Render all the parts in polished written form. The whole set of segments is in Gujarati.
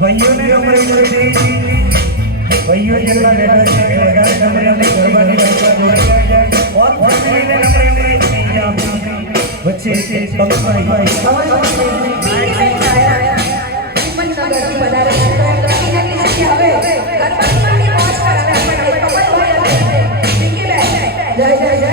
ભાઈઓને નમ્ર વિનંતી, ભાઈઓ જેટલા બેઠા છે એ વધારે નમ્રની ગરબાની વાતમાં જોડાઈ જાય ઓર ફેમિલીને નમ્ર વચ્ચે પક્ષભાઈ જય જય જય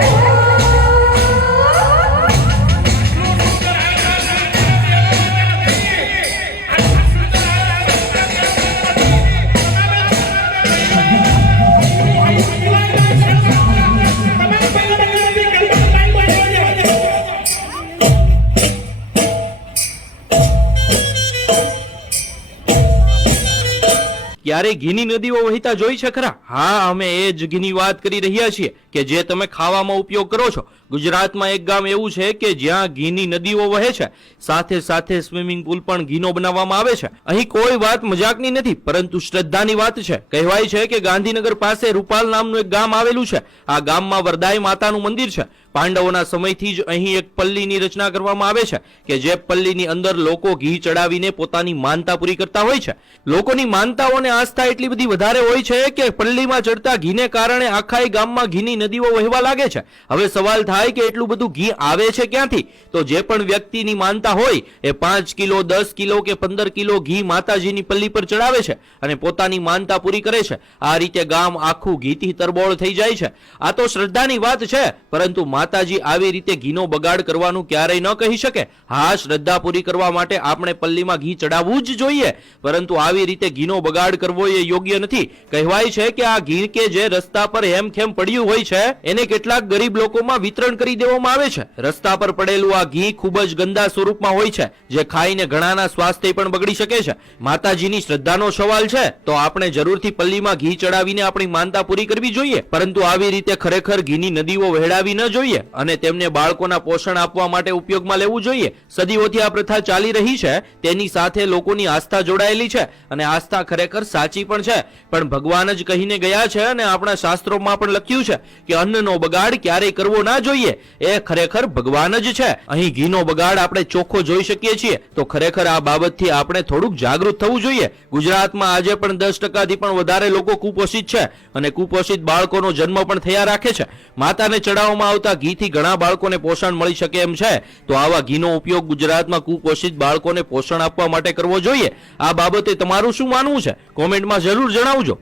ક્યારે ઘીની નદીઓ વહેતા જોઈ છે ખરા? હા, અમે એ જ ઘીની વાત કરી રહ્યા છીએ કે જે તમે ખાવામાં ઉપયોગ કરો છો. ગુજરાતમાં એક ગામ એવું છે કે જ્યાં ઘીની નદીઓ વહે છે, સાથે સાથે સ્વિમિંગ પુલ પણ ઘીનો બનાવવામાં આવે છે. અહીં કોઈ વાત મજાકની નથી, પરંતુ શ્રદ્ધાની વાત છે. કહેવાય છે કે ગાંધીનગર પાસે રૂપાલ નામનું એક ગામ આવેલું છે. આ ગામમાં વરદાય માતાનું મંદિર છે. પાંડવોના સમયથી જ અહીં એક પલ્લીની રચના કરવામાં આવે છે કે જે પલ્લીની અંદર લોકો ઘી ચડાવીને પોતાની માનતા પૂરી કરતા હોય છે. લોકોની માનતાઓને આસ્થા એટલી બધી વધારે હોય છે કે પલ્લીમાં ચડતા ઘીને કારણે આખા ગામમાં ઘીની નદીઓ વહેવા લાગે છે. હવે સવાલ થાય કે એટલું બધું ઘી આવે છે ક્યાંથી? તો જે પણ વ્યક્તિની માનતા હોય એ 5 કિલો 10 કિલો કે 15 કિલો ઘી માતાજીની પલ્લી પર ચડાવે છે અને પોતાની માનતા પૂરી કરે છે. આ રીતે ગામ આખું ઘીથી તરબોળ થઈ જાય છે. આ તો શ્રદ્ધાની વાત છે, પરંતુ માતાજી આવી રીતે ઘીનો બગાડ કરવાનું ક્યારેય ન કહી શકે. હા, શ્રદ્ધા પૂરી કરવા માટે આપણે પલ્લીમાં ઘી ચડાવવું જ જોઈએ, પરંતુ આવી રીતે ઘીનો બગાડ કરવો એ યોગ્ય નથી. કહેવાય છે કે આ ઘી કે જે રસ્તા પર હેમખેમ પડ્યું હોય છે એને કેટલાક ગરીબ લોકોમાં વિતરણ કરી દેવામાં આવે છે. રસ્તા પર પડેલું આ ઘી ખૂબ જ ગંદા સ્વરૂપમાં હોય છે, જે ખાઈને ઘણાના સ્વાસ્થ્ય પણ બગડી શકે છે. માતાજીની શ્રદ્ધાનો સવાલ છે તો આપણે જરૂરથી પલ્લીમાં ઘી ચડાવીને આપણી માનતા પૂરી કરવી જોઈએ, પરંતુ આવી રીતે ખરેખર ઘીની નદીઓ વહેડાવી ન જોઈએ અને તેમને બાળકોના પોષણ આપવા માટે ઉપયોગમાં લેવું જોઈએ. સદીઓથી આ પ્રથા ચાલી રહી છે, તેની સાથે લોકોની આસ્થા જોડાયેલી છે અને આસ્થા ખરેખર સાચી પણ છે. પણ ભગવાન જ કહીને ગયા છે અને આપણા શાસ્ત્રોમાં પણ લખ્યું છે કે અન્નનો બગાડ ક્યારેય કરવો ના જોઈએ. એ ખરેખર ભગવાન જ છે. અહીં ઘીનો બગાડ આપણે ચોખ્ખો જોઈ શકીએ છીએ, તો ખરેખર આ બાબતથી આપણે થોડુંક જાગૃત થવું જોઈએ. ગુજરાતમાં આજે પણ 10%થી પણ વધારે લોકો કુપોષિત છે અને કુપોષિત બાળકોનો જન્મ પણ થયા રાખે છે. માતાને ચડાવવામાં આવતા ઘીથી ઘણા બાળકોને પોષણ મળી શકે એમ છે, તો આવા ઘીનો ઉપયોગ ગુજરાતમાં કુપોષિત બાળકોને પોષણ આપવા માટે કરવો જોઈએ. આ બાબતે તમારું શું માનવું છે? કોમેન્ટમાં જરૂર જણાવજો.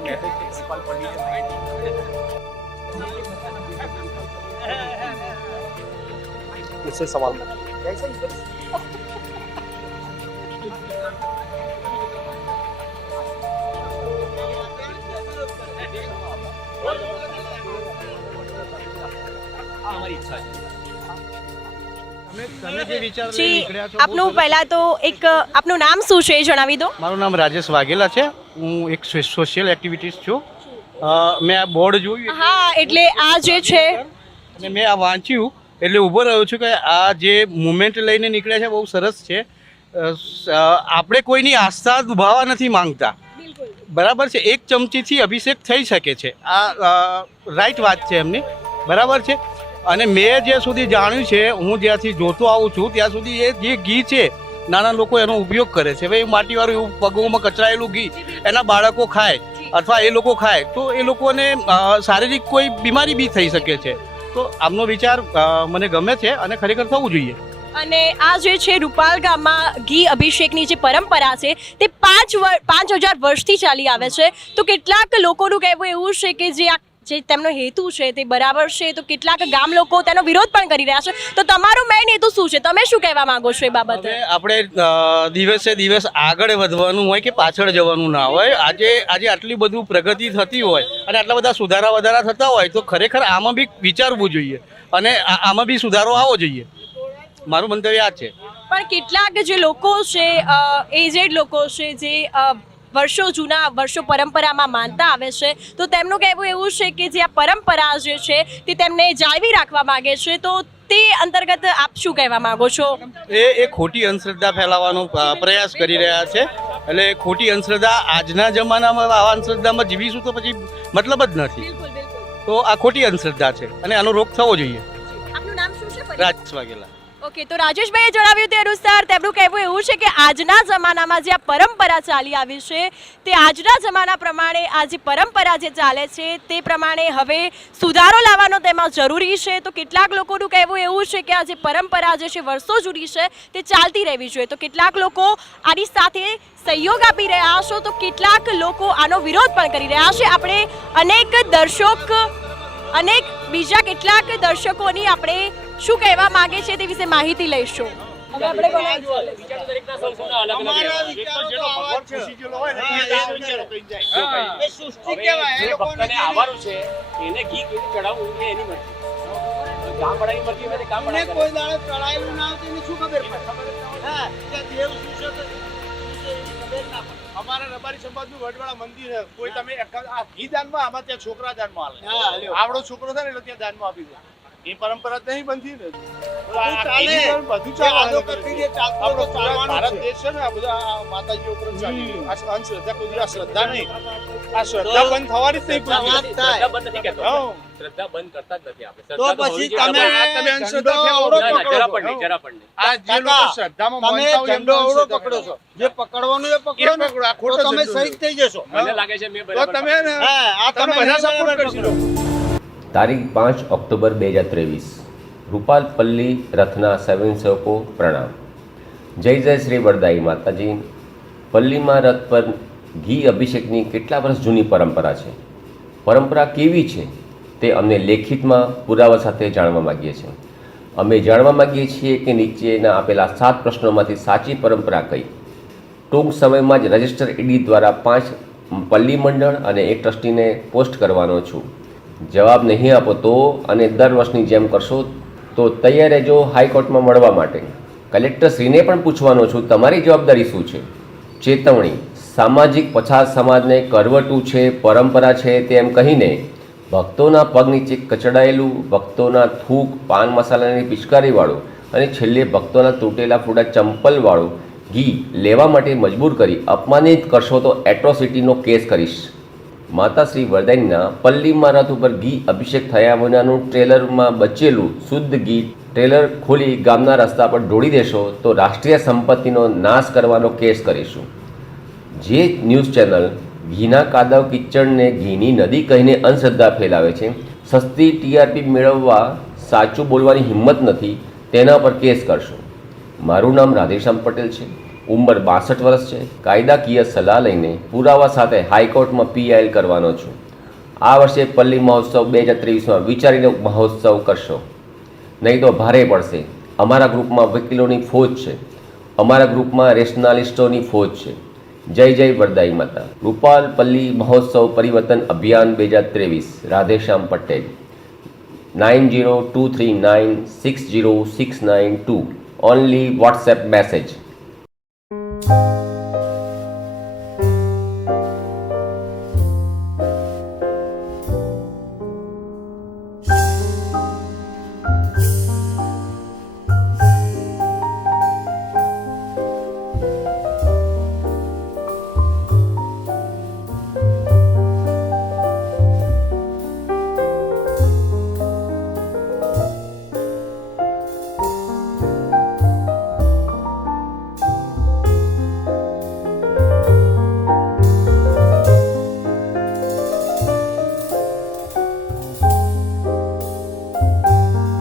કરેક્ટ. मुझसे सवाल જી આપનું પહેલા તો એક આપનું નામ શું છે એ જણાવી દો. મારું નામ રાજેશ વાઘેલા છે. હું એક સોશિયલ એક્ટિવિટીઝ છું. મેં આ બોર્ડ જોયું હા એટલે આ જે છે અને મેં આ વાંચ્યું એટલે ઊભો રહ્યો છું કે આ જે મુમેન્ટ લઈને નીકળ્યા છે બહુ સરસ છે. આપણે કોઈની આસ્થા દુભાવવા નથી માંગતા, બરાબર છે. એક ચમચીથી અભિષેક થઈ શકે છે, આ રાઈટ વાત છે એમની, બરાબર છે. અને મેં જ્યાં સુધી જાણ્યું છે, હું જ્યાંથી જોતો આવું છું ત્યાં સુધી એ જે ઘી છે નાના લોકો એનો ઉપયોગ કરે છે. ભાઈ માટીવાળું એવું પગોમાં કચરાયેલું ઘી એના બાળકો ખાય અથવા એ લોકો ખાય તો એ લોકોને શારીરિક કોઈ બીમારી બી થઈ શકે છે. તો આમનો વિચાર મને ગમે છે અને ખરેખર થવું જોઈએ. અને આ જે છે રૂપાલ ગામમાં ઘી અભિષેકની જે પરંપરા છે તે 5,000 વર્ષથી ચાલી આવે છે. તો કેટલાક લોકોનું કહેવું એવું છે કે જે તેમનો હેતુ છે તે બરાબર છે, તો કેટલાક ગામ લોકો તેનો વિરોધ પણ કરી રહ્યા છે. તો તમારો મેઇન હેતુ શું છે, તમે શું કહેવા માંગો છો એ બાબતે? હવે આપણે દિવસે દિવસ આગળ વધવાનું હોય કે પાછળ જવાનું ના હોય. આજે આટલી બધું પ્રગતિ થતી હોય અને આટલા બધા સુધારા થતા હોય તો ખરેખર આમાં બી વિચારવું જોઈએ અને આમાં બી સુધારો આવવો જોઈએ. મારું મંતવ્ય આ છે. પણ કેટલાક જે લોકો છે, એજેડ લોકો છે, જે વર્ષો પરંપરામાં માનતા આવે છે, તો તેમનું કહેવું એવું છે કે જે આ પરંપરા જે છે તે તેમને જાળવી રાખવા માંગે છે. તો તે અંતર્ગત આપ શું કહેવા માંગો છો? એ ખોટી અંધશ્રદ્ધા ફેલાવવાનો પ્રયાસ કરી રહ્યા છે. એટલે ખોટી અંધશ્રદ્ધા આજના જમાનામાં આવા અંધશ્રદ્ધામાં જીવીશું તો પછી મતલબ જ નથી. તો આ ખોટી અંધશ્રદ્ધા છે અને આનો રોગ થવો જોઈએ. આપનું નામ શું છે? રાજેશ વાઘેલા. ઓકે, તો રાજેશભાઈએ જણાવ્યું તે અનુસાર તેમનું કહેવું એવું છે કે આજના જમાનામાં જે આ પરંપરા ચાલી આવી છે તે આજના જમાના પ્રમાણે આ જે પરંપરા જે ચાલે છે તે પ્રમાણે હવે સુધારો લાવવાનો તેમાં જરૂરી છે. તો કેટલાક લોકોનું કહેવું એવું છે કે આ જે પરંપરા જે છે વર્ષો જૂની છે તે ચાલતી રહેવી જોઈએ. તો કેટલાક લોકો આની સાથે સહયોગ આપી રહ્યા છો, તો કેટલાક લોકો આનો વિરોધ પણ કરી રહ્યા છે. આપણે અનેક બીજા કેટલાક દર્શકોની આપણે શું કહેવા માંગે છે તે વિશે માહિતી લઈશું. હવે આપણે અમારા રબારી સમાજનું વડવાળા મંદિર છે. કોઈ તમે આ ઘી દાનમાં, આમાં ત્યાં છોકરા દાનમાં આલે. આવડો છોકરો થાય ને એટલે ત્યાં દાનમાં આપી દે. એ પરંપરા નહીં બનતી ને, બધું ચાલે. ભારત દેશ છે ને, આ બધા માતાજીઓ ઉપર ચાલી અંધશ્રદ્ધા, કોઈ આ શ્રદ્ધા નહીં. આ શ્રદ્ધા બંધ થવાની જ નહીં. શ્રદ્ધા બંધ કરતા જ નથી આપણે. તો પછી તમે અંધશ્રદ્ધા આવડો પકડો છો. આ જે લોકો શ્રદ્ધામાં માનતા હોય એમનો અંધશ્રદ્ધા પકડો છો. જે પકડવાનું એ પકડો ને, આ ખોટો તમે સહિત થઈ જશો. મને લાગે છે મેં તો તમે ને તમે બધા સપોર્ટ કરશો. તારીખ 5 ઓક્ટોબર 2023 રૂપાલપલ્લી રથના સ્વયંસેવકો પ્રણામ. જય જય શ્રી વરદાઈ માતાજી. પલ્લીમાં રથ પર ઘી અભિષેકની કેટલા વર્ષ જૂની પરંપરા છે. પરંપરા કેવી છે તે અમને લેખિતમાં પુરાવા સાથે જાણવા માગીએ છીએ. અમે જાણવા માગીએ છીએ કે નીચેના આપેલા 7 પ્રશ્નોમાંથી સાચી પરંપરા કઈ. ટૂંક સમયમાં જ રજિસ્ટર ઈડી દ્વારા 5 પલ્લી મંડળ અને 1 ટ્રસ્ટીને પોસ્ટ કરવાનો છું. જવાબ નહીં આપો તો અને દર વર્ષની જેમ કરશો તો તૈયાર રહેજો હાઈકોર્ટમાં મળવા માટે. કલેક્ટરશ્રીને પણ પૂછવાનો છું તમારી જવાબદારી શું છે. ચેતવણી: સામાજિક પછાત સમાજને કરવટું છે, પરંપરા છે તેમ કહીને ભક્તોના પગ નીચે કચડાયેલું, ભક્તોના થૂક, પાન મસાલાની પિચકારીવાળું અને છેલ્લે ભક્તોના તૂટેલા ફૂટા ચંપલવાળું ઘી લેવા માટે મજબૂર કરી અપમાનિત કરશો તો એટ્રોસિટીનો કેસ કરીશ. માતા શ્રી વરદાઈના પલ્લીમાં રથ ઉપર ઘી અભિષેક થયા વિનાનું ટ્રેલરમાં બચેલું શુદ્ધ ઘી ટ્રેલર ખોલી ગામના રસ્તા પર ઢોળી દેશો તો રાષ્ટ્રીય સંપત્તિનો નાશ કરવાનો કેસ કરીશું. જે ન્યૂઝ ચેનલ ઘીના કાદવ કિચડને ઘીની નદી કહીને અંધશ્રદ્ધા ફેલાવે છે, સસ્તી ટીઆરપી મેળવવા સાચું બોલવાની હિંમત નથી, તેના પર કેસ કરશો. મારું નામ રાધેશ્યામ પટેલ છે. ઉંમર 62 વર્ષ છે. કાયદાકીય સલાહ લઈને પુરાવા સાથે હાઈકોર્ટમાં PIL કરવાનો છું. આ વર્ષે પલ્લી મહોત્સવ 2023માં વિચારીને મહોત્સવ કરશો, નહીં તો ભારે પડશે. અમારા ગ્રુપમાં વકીલોની ફોજ છે, અમારા ગ્રુપમાં રેશનાલિસ્ટોની ફોજ છે. જય જય વરદાઈ માતા. રૂપાલ પલ્લી મહોત્સવ પરિવર્તન અભિયાન 2023. Radheshyam Patel. 9023960692. Only WhatsApp message.